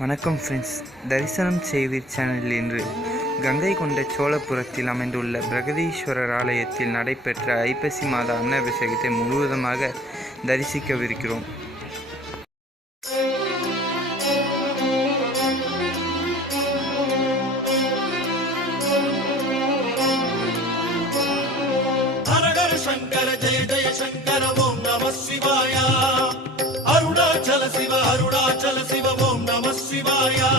வணக்கம் ஃப்ரெண்ட்ஸ் தரிசனம் செய்வீர் சேனலில் இன்று கங்கை கொண்ட சோழபுரத்தில் அமைந்துள்ள பிரகதீஸ்வரர் ஆலயத்தில் நடைபெற்ற ஐப்பசி மாத அன்னாபிஷேகத்தை முழுவதுமாக தரிசிக்கவிருக்கிறோம். சங்கர ஜெய ஜெய சங்கர ஓம் நம சிவா சிவ அருணாச்சல சிவ ஓம் நம சிவாயா.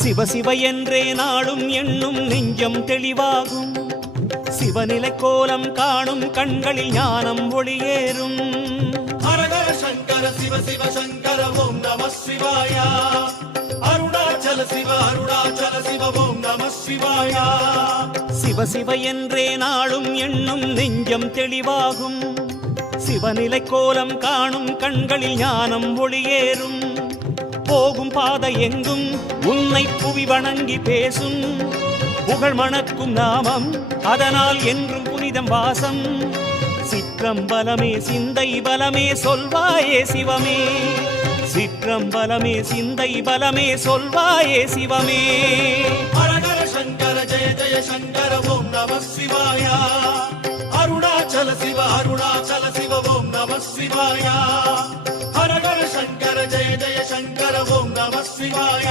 சிவ சிவ என்றே நாளும் எண்ணும் நெஞ்சம் தெளிவாகும். சிவநிலை கோலம் காணும் கண்களில் ஞானம் ஒளியேறும். ஹரஹர சங்கர சிவ சிவ சங்கர ஓம் நம சிவாய. அருணாச்சல சிவ அருணாச்சல சிவ ஓம் நம சிவாய. சிவ சிவ என்றே நாளும் எண்ணும் நெஞ்சம் தெளிவாகும். சிவநிலை கோலம் காணும் கண்களில் ஞானம் ஒளியேறும். போகும் பாதை எங்கும் உன்னை புவி வணங்கி பேசும். புகழ் மணக்கும் நாமம் அதனால் என்றும் புனிதம் வாசம். சிற்றம்பலமே சிந்தை பலமே சொல்வாயே சிவமே. சிற்றம்பலமே சிந்தை பலமே சொல்வாயே சிவமே. ஹரஹர சங்கர ஜெய ஜெய சங்கர ஓம் நம சிவாய. அருணாச்சல சிவ அருணாச்சல சிவ ஓம் நம சிவாயா. ஹரஹர சங்கர ஜெய ஜெய சங்கர ஓம் நம சிவாய.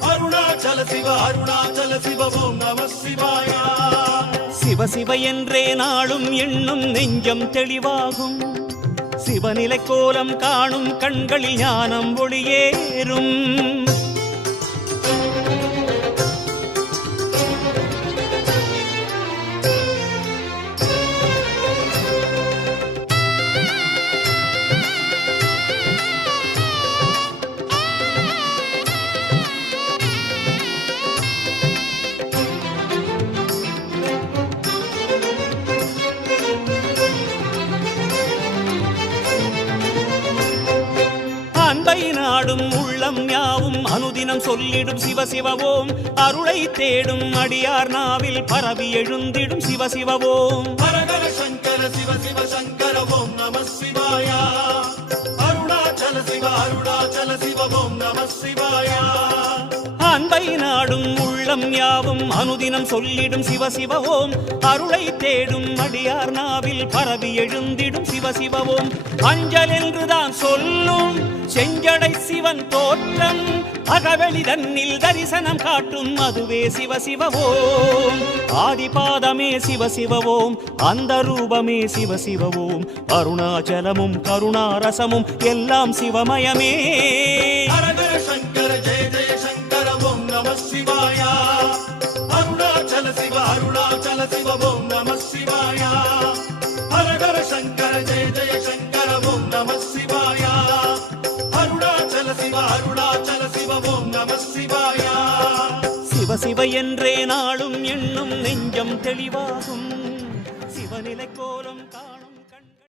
அருணாச்சல சிவ அருணாச்சல சிவ ஓம் நம சிவாய. சிவ சிவ என்றே நாளும் எண்ணும் நெஞ்சம் தெளிவாகும். சிவநிலை கோலம் காணும் கண்களில் ஞானம் ஒளியேறும். நாடும் உள்ளம் யாவும் அனுதினம் சொல்லிடும் சிவசிவவோம் அருளை தேடும் அடியார் நாவில் பரவி எழுந்திடும் சிவ சிவவோம் சங்கர சிவ சிவ சங்கர ஓம் நம சிவாயா. அருணாச்சல சிவ அருணாச்சல சிவ ஓம் நம சிவாயா. அன்பை நாடும் உள்ளம் யாவும் அனுதினம் சொல்லிடும் சிவ சிவவோம் அருளை தேடும் அடியார் நாவில் பரவி எழுந்திடும் சிவ சிவவோம் அஞ்சல் என்றுதான் சொல்லும் செஞ்சடை சிவன் தோற்றம். அகவெளி தன்னில் தரிசனம் காட்டும் அதுவே சிவ சிவவோம் ஆதிபாதமே சிவ சிவவோம் அந்த ரூபமே சிவ சிவவோம் அருணாச்சலமும் கருணாரசமும் எல்லாம் சிவமயமே. சங்கர ஜெய ஜெய சிவாய. அருணாச்சல சிவ அருணாச்சல சிவ ஓம் நம சிவாய. ஹரஹர சங்கர ஜெய ஜெய சங்கர ஓம் நம சிவாய. அருணாச்சல சிவ அருணாச்சல சிவ ஓம் நம சிவாய. சிவ சிவ என்றே நாளும் எண்ணும் நெஞ்சம் தெளிவாகும்.